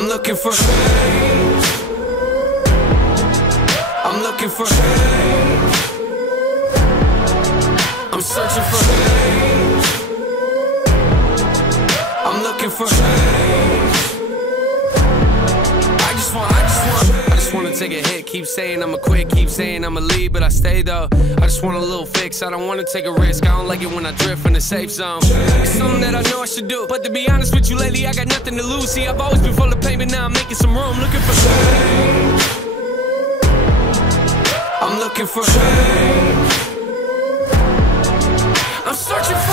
I'm looking for change. I'm looking for change. I'm searching for change. I'm looking for change. I just wanna take a hit. Keep saying I'ma quit, keep saying I'ma leave, but I stay though. I just want a little fix, I don't wanna take a risk. I don't like it when I drift in the safe zone. It's something that I know I should do, but to be honest with you lately, I got nothing to lose. See, I've always been full of pain, but now I'm making some room. Looking for change. I'm looking for change. I'm searching for